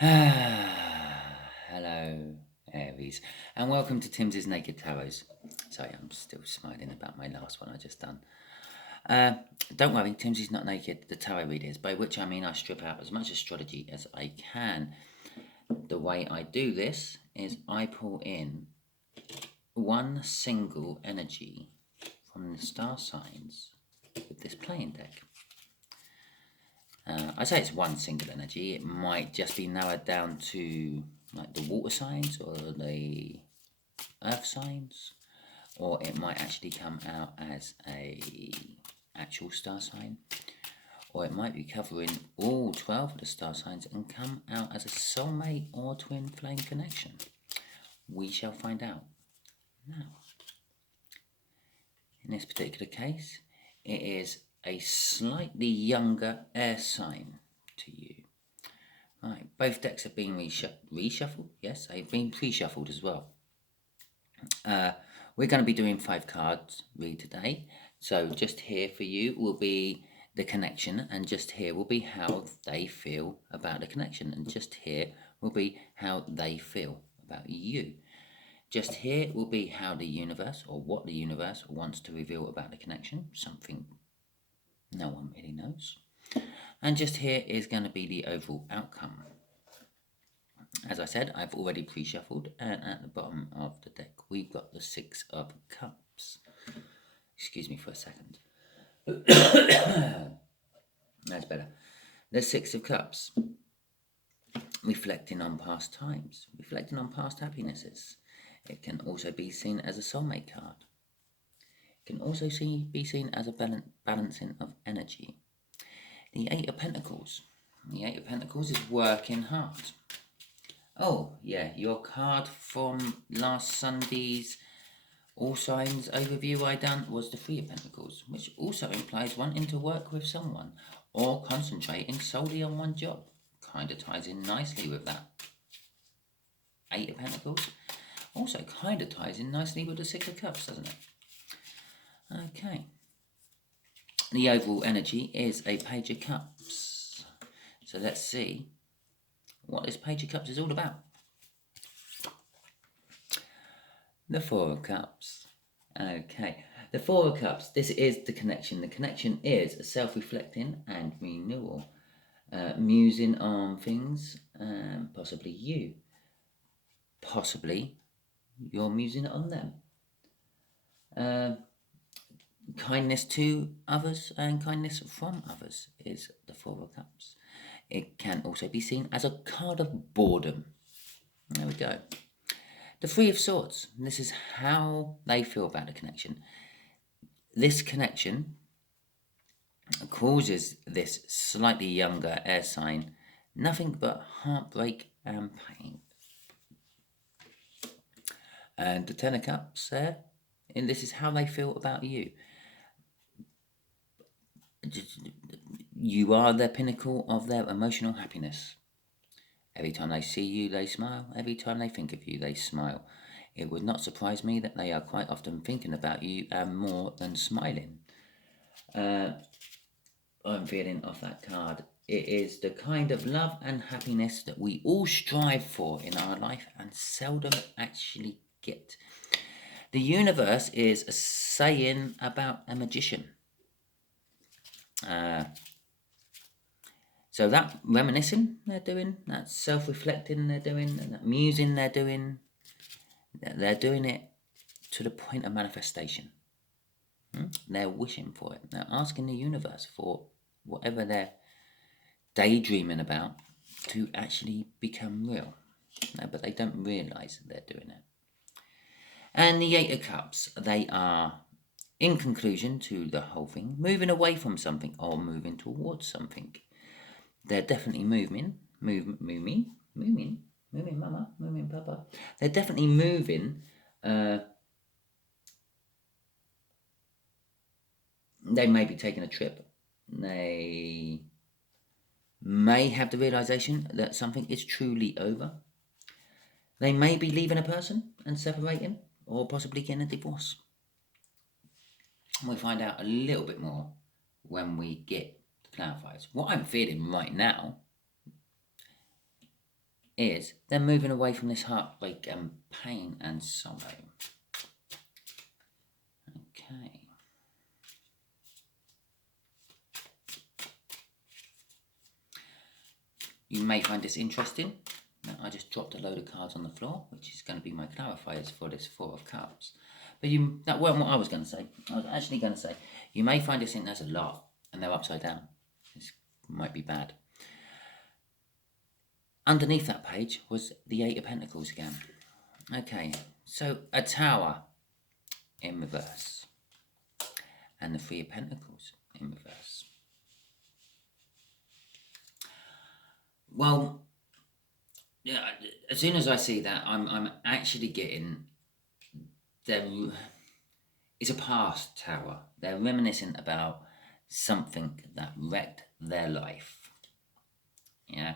Hello, Aries, and welcome to Tim's Naked Tarots. Sorry, I'm still smiling about my last one I just done. Uh, don't worry, Tim's is not naked, the tarot reader is, by which I mean I strip out as much astrology as I can. The way I do this is I pull in one single energy from the star signs with this playing deck. I say it's one single energy. It might just be narrowed down to like the water signs or the earth signs, or it might actually come out as a actual star sign, or it might be covering all 12 of the star signs and come out as a soulmate or twin flame connection. We shall find out. Now, in this particular case, it is a slightly younger air sign to you. Right, both decks have been reshuffled. Yes, they've been pre-shuffled as well. We're going to be doing 5 cards read today. So just here for you will be the connection, and just here will be how they feel about the connection, and just here will be how they feel about you. Just here will be how the universe, or what the universe wants to reveal about the connection, something no one really knows. And just here is going to be the overall outcome. As I said, I've already pre-shuffled, and at the bottom of the deck we've got the 6 of Cups. Excuse me for a second. That's better. The 6 of Cups, reflecting on past times, reflecting on past happinesses. It can also be seen as a soulmate card. It can also be seen as a balancing of energy. The 8 of Pentacles. The 8 of Pentacles is working hard. Oh, yeah, your card from last Sunday's All Signs overview I done was the 3 of Pentacles, which also implies wanting to work with someone or concentrating solely on one job. Kind of ties in nicely with that 8 of Pentacles. Also kind of ties in nicely with the 6 of Cups, doesn't it? Okay. The overall energy is a Page of Cups. So let's see what this Page of Cups is all about. The 4 of Cups. Okay, the 4 of Cups, this is the connection. The connection is self-reflecting and renewal. Musing on things, possibly you. Possibly you're musing on them. Kindness to others and kindness from others is the 4 of Cups. It can also be seen as a card of boredom. There we go. The 3 of Swords. This is how they feel about the connection. This connection causes this slightly younger air sign nothing but heartbreak and pain. And the 10 of Cups there, and this is how they feel about you. You are the pinnacle of their emotional happiness. Every time they see you, they smile. Every time they think of you, they smile. It would not surprise me that they are quite often thinking about you and more than smiling. I'm feeling off that card. It is the kind of love and happiness that we all strive for in our life and seldom actually get. The universe is saying about a magician. So that reminiscing they're doing, that self-reflecting they're doing, and that musing they're doing it to the point of manifestation. They're wishing for it. They're asking the universe for whatever they're daydreaming about to actually become real. No, but they don't realise that they're doing it. And the 8 of Cups, they are, in conclusion to the whole thing, moving away from something or moving towards something. They're definitely moving, mama, moving papa. They're definitely moving. They may be taking a trip. They may have the realization that something is truly over. They may be leaving a person and separating, or possibly getting a divorce. We'll find out a little bit more when we get the clarifiers. What I'm feeling right now is they're moving away from this heartbreak and pain and sorrow. Okay. You may find this interesting. Now, I just dropped a load of cards on the floor, which is going to be my clarifiers for this Four of Cups. But that wasn't what I was going to say. I was actually going to say, you may find this in there's a lot, and they're upside down. This might be bad. Underneath that page was the Eight of Pentacles again. Okay, so a Tower in reverse, and the Three of Pentacles in reverse. Well, yeah, as soon as I see that, I'm actually getting them. It's a past tower. They're reminiscent about something that wrecked their life. Yeah.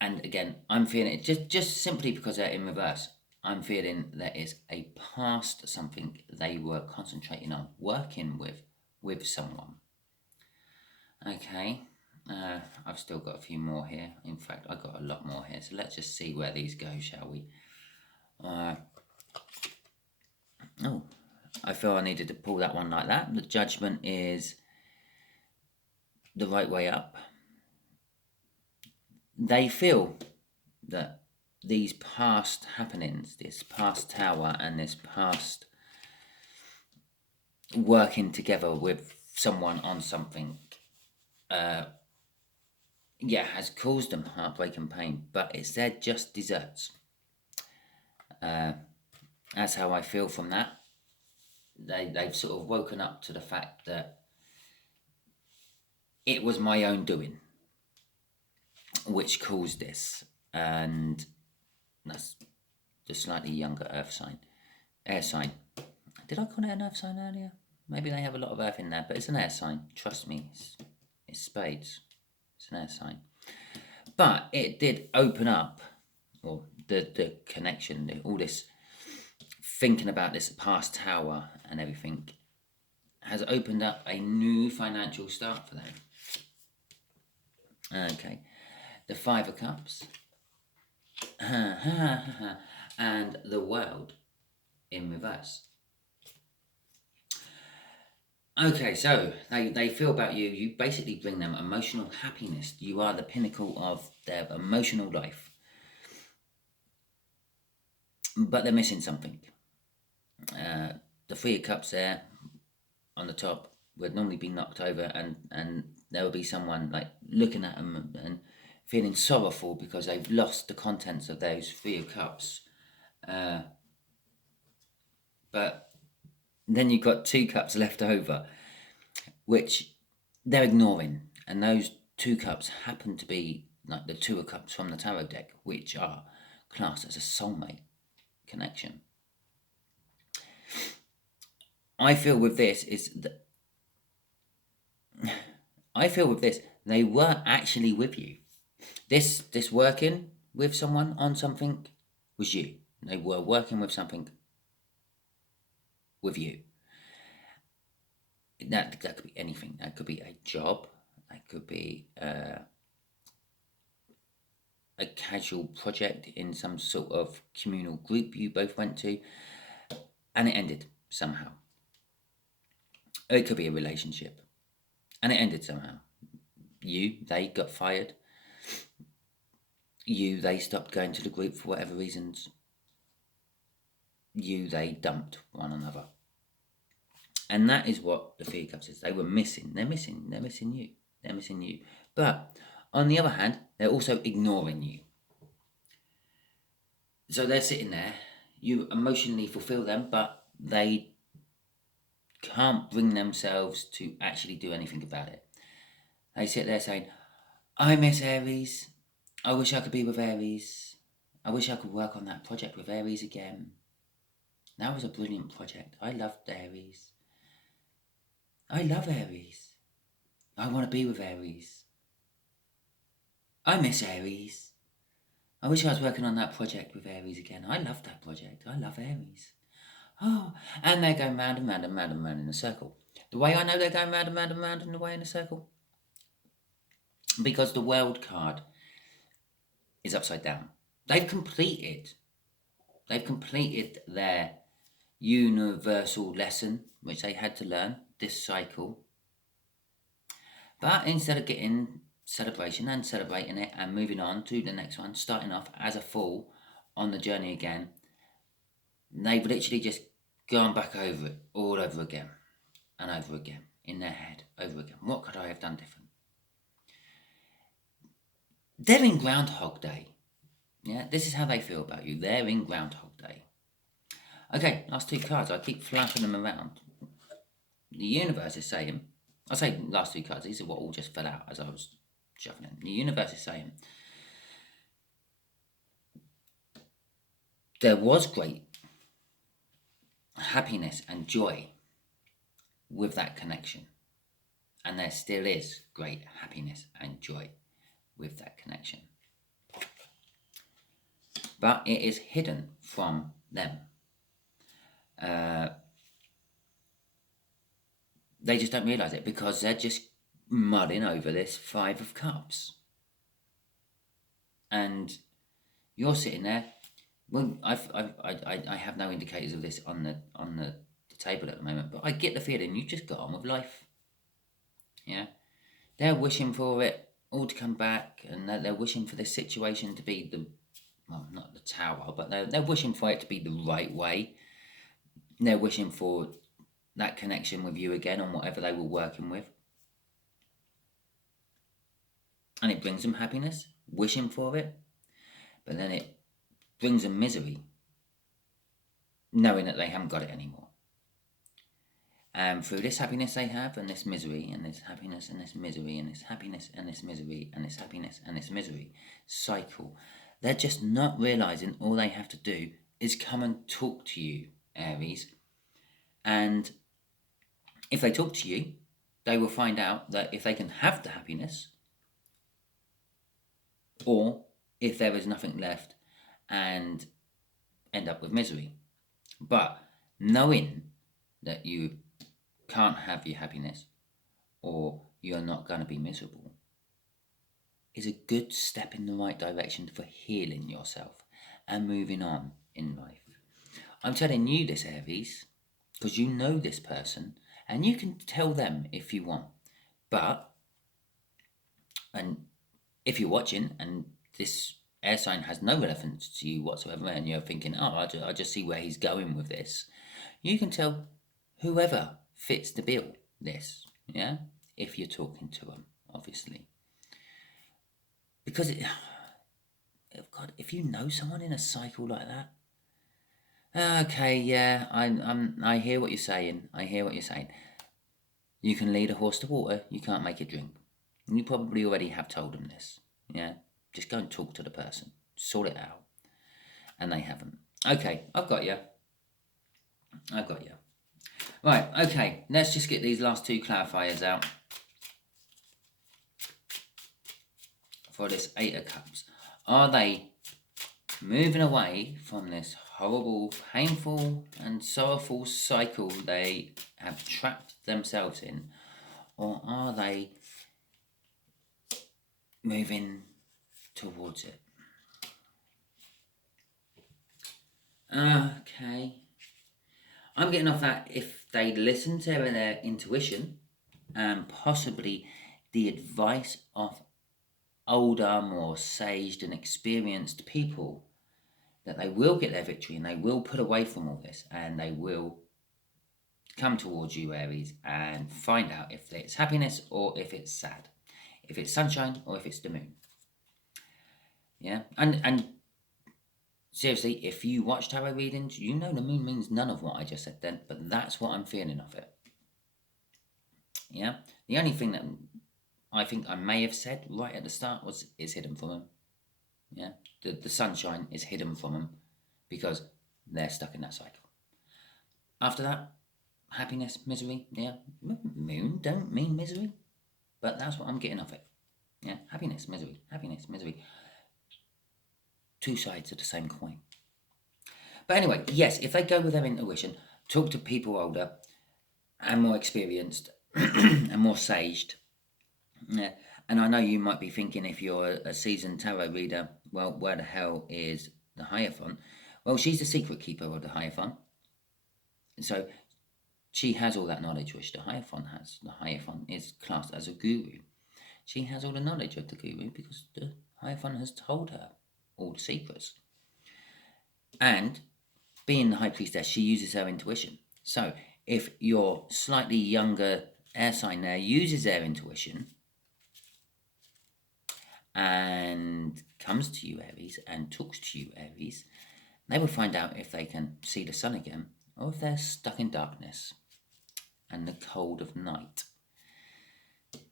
And again, I'm feeling it just simply because they're in reverse. I'm feeling there is a past something they were concentrating on, working with someone. Okay. I've still got a few more here. In fact, I've got a lot more here. So let's just see where these go, shall we? Oh, I feel I needed to pull that one like that. The Judgment is the right way up. They feel that these past happenings, this past tower and this past working together with someone on something, has caused them heartbreak and pain, but it's their just desserts. That's how I feel from that. They've sort of woken up to the fact that it was my own doing which caused this, and that's the slightly younger air sign. Did I call it an earth sign earlier? Maybe they have a lot of earth in there, but it's an air sign. Trust me, it's spades. It's an air sign. But it did open up, or the connection, all this thinking about this past tower and everything has opened up a new financial start for them. Okay. The Five of Cups. And the World in reverse. Okay, so they feel about you. You basically bring them emotional happiness. You are the pinnacle of their emotional life. But they're missing something. The Three of Cups there on the top would normally be knocked over, and there would be someone like looking at them and feeling sorrowful because they've lost the contents of those Three of Cups. But then you've got Two Cups left over, which they're ignoring. And those Two Cups happen to be like the Two of Cups from the tarot deck, which are classed as a soulmate connection. I feel with this they were actually with you. This working with someone on something was you. They were working with something with you. That could be anything. That could be a job. That could be a casual project in some sort of communal group you both went to, and it ended somehow. It could be a relationship, and it ended somehow. They got fired. They stopped going to the group for whatever reasons. They dumped one another. And that is what the Three of Cups is. They were missing. They're missing you. They're missing you. But on the other hand, they're also ignoring you. So they're sitting there. You emotionally fulfill them, but they can't bring themselves to actually do anything about it. They sit there saying, I miss Aries. I wish I could be with Aries. I wish I could work on that project with Aries again. That was a brilliant project. I loved Aries. I love Aries. I want to be with Aries. I miss Aries. I wish I was working on that project with Aries again. I love that project. I love Aries. Oh, and they're going round and round and round and round in a circle. The way I know they're going round and round and round in the way in a circle, because the World card is upside down. They've completed their universal lesson, which they had to learn, this cycle. But instead of getting celebration and celebrating it and moving on to the next one, starting off as a fool on the journey again, they've literally just gone back over it all over again and over again in their head, over again. What could I have done different? They're in Groundhog Day. Yeah, this is how they feel about you. They're in Groundhog Day. Okay, last two cards. I keep flapping them around. The universe is saying, I'll say last two cards. These are what all just fell out as I was shuffling. The universe is saying, there was great happiness and joy with that connection. And there still is great happiness and joy with that connection. But it is hidden from them. They just don't realise it because they're just mulling over this Five of Cups. And you're sitting there. Well, I have no indicators of this on the table at the moment, but I get the feeling you just got on with life. Yeah, they're wishing for it all to come back, and they're wishing for this situation to be not the tower, but they're wishing for it to be the right way. They're wishing for that connection with you again on whatever they were working with. And it brings them happiness, wishing for it, but then it brings them misery, knowing that they haven't got it anymore. And through this happiness they have, and this misery, and this happiness, and this misery, and this happiness, and this misery, and this happiness, and this misery cycle, they're just not realising all they have to do is come and talk to you, Aries. And if they talk to you, they will find out that if they can have the happiness, or if there is nothing left and end up with misery. But knowing that you can't have your happiness or you're not going to be miserable is a good step in the right direction for healing yourself and moving on in life. I'm telling you this, Aries, because you know this person and you can tell them if you want. But, and if you're watching and this air sign has no relevance to you whatsoever and you're thinking, I just see where he's going with this, you can tell whoever fits the bill this, yeah, if you're talking to them, obviously. Because God, if you know someone in a cycle like that, okay, yeah, I hear what you're saying. You can lead a horse to water, you can't make it drink. And you probably already have told them this, yeah. Just go and talk to the person, sort it out, and they haven't. Okay, I've got you. Right, okay, let's just get these last two clarifiers out for this Eight of Cups. Are they moving away from this horrible, painful and sorrowful cycle they have trapped themselves in, or are they moving towards it? Okay. I'm getting off that if they listen to their intuition and possibly the advice of older, more saged and experienced people, that they will get their victory and they will put away from all this and they will come towards you, Aries, and find out if it's happiness or if it's sad, if it's sunshine or if it's the moon. Yeah, and seriously, if you watch tarot readings, you know the moon means none of what I just said then, but that's what I'm feeling of it. Yeah, the only thing that I think I may have said right at the start is hidden from them. Yeah, the sunshine is hidden from them because they're stuck in that cycle. After that, happiness, misery, yeah, moon don't mean misery, but that's what I'm getting off it. Yeah, happiness, misery, happiness, misery. Two sides of the same coin. But anyway, yes, if they go with their intuition, talk to people older and more experienced and more saged, yeah, And I know you might be thinking, if you're a seasoned tarot reader, well, where the hell is the Hierophant? Well, she's the secret keeper of the Hierophant. So she has all that knowledge which the Hierophant has. The Hierophant is classed as a guru. She has all the knowledge of the guru because the Hierophant has told her all the secrets. And being the High Priestess, she uses her intuition. So if your slightly younger air sign there uses their intuition and comes to you, Aries, and talks to you, Aries, they will find out if they can see the sun again or if they're stuck in darkness and the cold of night.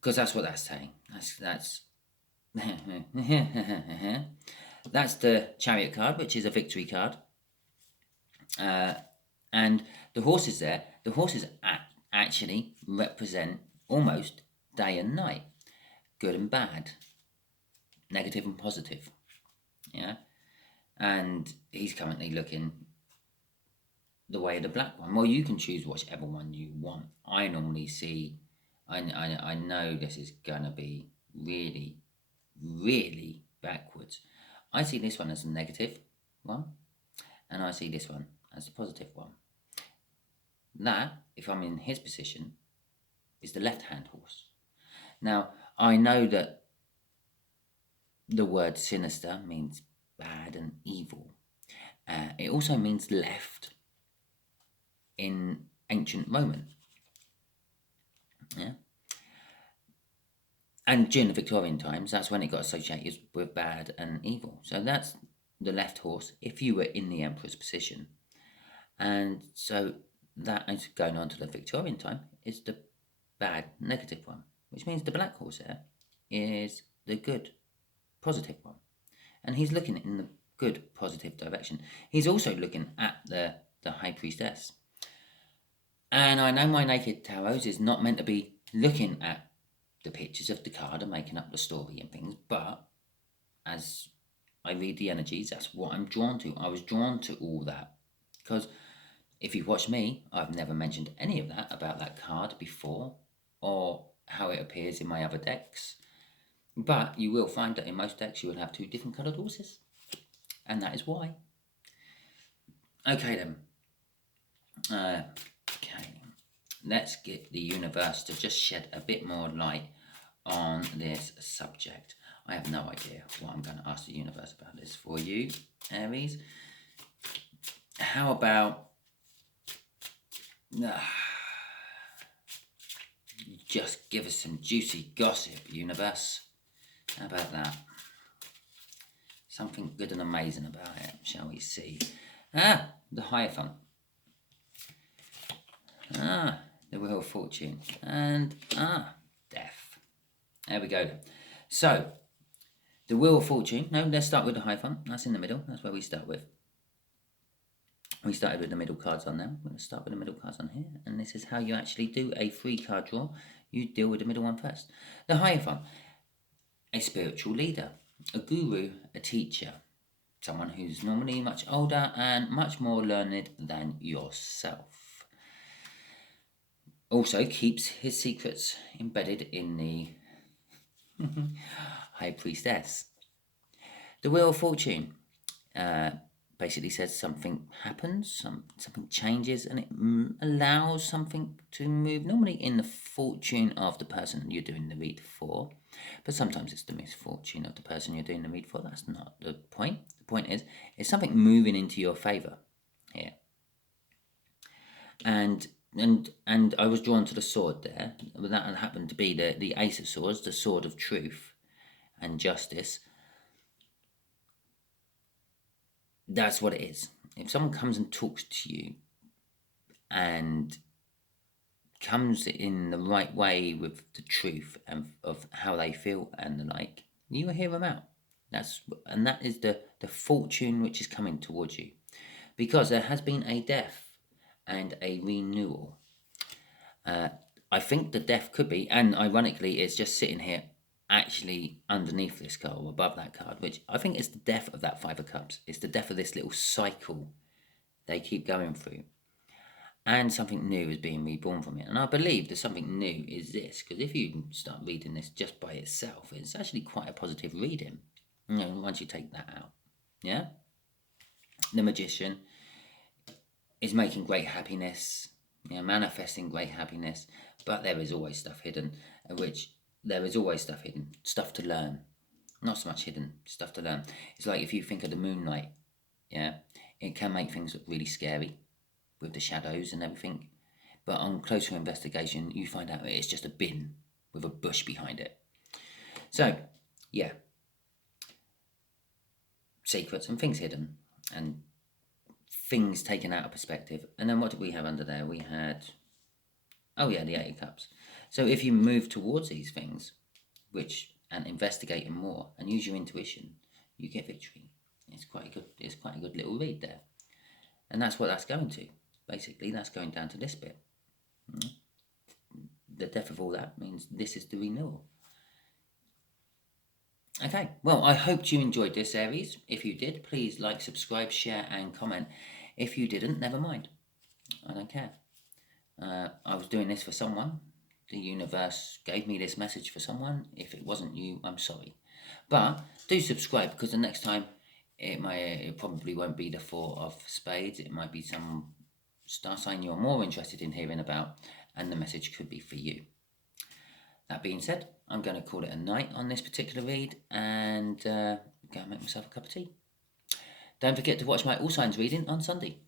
Because that's what that's saying. That's that's the Chariot card, which is a victory card. And the horses there, the horses actually represent almost day and night, good and bad, negative and positive. Yeah. And he's currently looking the way of the black one. Well, you can choose whichever one you want. I normally see, I know this is going to be really, really backwards. I see this one as a negative one, and I see this one as a positive one. That, if I'm in his position, is the left-hand horse. Now, I know that the word sinister means bad and evil. It also means left in ancient Roman. Yeah. And during the Victorian times, that's when it got associated with bad and evil. So that's the left horse if you were in the emperor's position. And so that is going on to the Victorian time is the bad negative one, which means the black horse there is the good positive one. And he's looking in the good positive direction. He's also looking at the High Priestess. And I know my Naked Tarots is not meant to be looking at the pictures of the card and making up the story and things, but as I read the energies, that's what I'm drawn to. I was drawn to all that because if you've watched me, I've never mentioned any of that about that card before or how it appears in my other decks. But you will find that in most decks you will have two different coloured horses, and that is why. Okay then. Okay. Let's get the universe to just shed a bit more light on this subject. I have no idea what I'm going to ask the universe about this for you, Aries. How about just give us some juicy gossip, universe? How about that? Something good and amazing about it, shall we see? The Hierophant. The Wheel of Fortune. And death. There we go. So, the Wheel of Fortune. No, let's start with the Hierophant. That's in the middle. That's where we start with. We started with the middle cards on them. We're going to start with the middle cards on here. And this is how you actually do a 3-card draw. You deal with the middle one first. The Hierophant. A spiritual leader. A guru. A teacher. Someone who's normally much older and much more learned than yourself. Also keeps his secrets embedded in the High Priestess. The Wheel of Fortune basically says something happens, something changes, and it allows something to move, normally in the fortune of the person you're doing the read for, but sometimes it's the misfortune of the person you're doing the read for. That's not the point. The point is, it's something moving into your favour here. And I was drawn to the sword there. That happened to be the Ace of Swords, the sword of truth and justice. That's what it is. If someone comes and talks to you and comes in the right way with the truth and of how they feel and the like, you will hear them out. That is the fortune which is coming towards you, because there has been a death and a renewal. I think the death could be, and ironically, it's just sitting here actually underneath this card or above that card, which I think is the death of that 5 of Cups. It's the death of this little cycle they keep going through. and something new is being reborn from it. And I believe that something new is this, because if you start reading this just by itself, it's actually quite a positive reading, once you take that out. Yeah? The Magician is making great happiness, manifesting great happiness, but there is always stuff hidden, stuff to learn. Not so much hidden, stuff to learn. It's like if you think of the moonlight, yeah, it can make things look really scary with the shadows and everything. But on closer investigation, you find out it's just a bin with a bush behind it. So, yeah, secrets and things hidden and things taken out of perspective. And then what did we have under there? We had, the Eight of Cups. So if you move towards these things, and investigate them more and use your intuition, you get victory. It's quite a good little read there. And that's what that's going to. Basically, that's going down to this bit. The depth of all that means this is the renewal. Okay, well, I hoped you enjoyed this, Aries. If you did, please like, subscribe, share, and comment. If you didn't, never mind. I don't care. I was doing this for someone. The universe gave me this message for someone. If it wasn't you, I'm sorry. But do subscribe, because the next time it probably won't be the Four of Spades. It might be some star sign you're more interested in hearing about, and the message could be for you. That being said, I'm going to call it a night on this particular read and go and make myself a cup of tea. Don't forget to watch my All Signs reading on Sunday.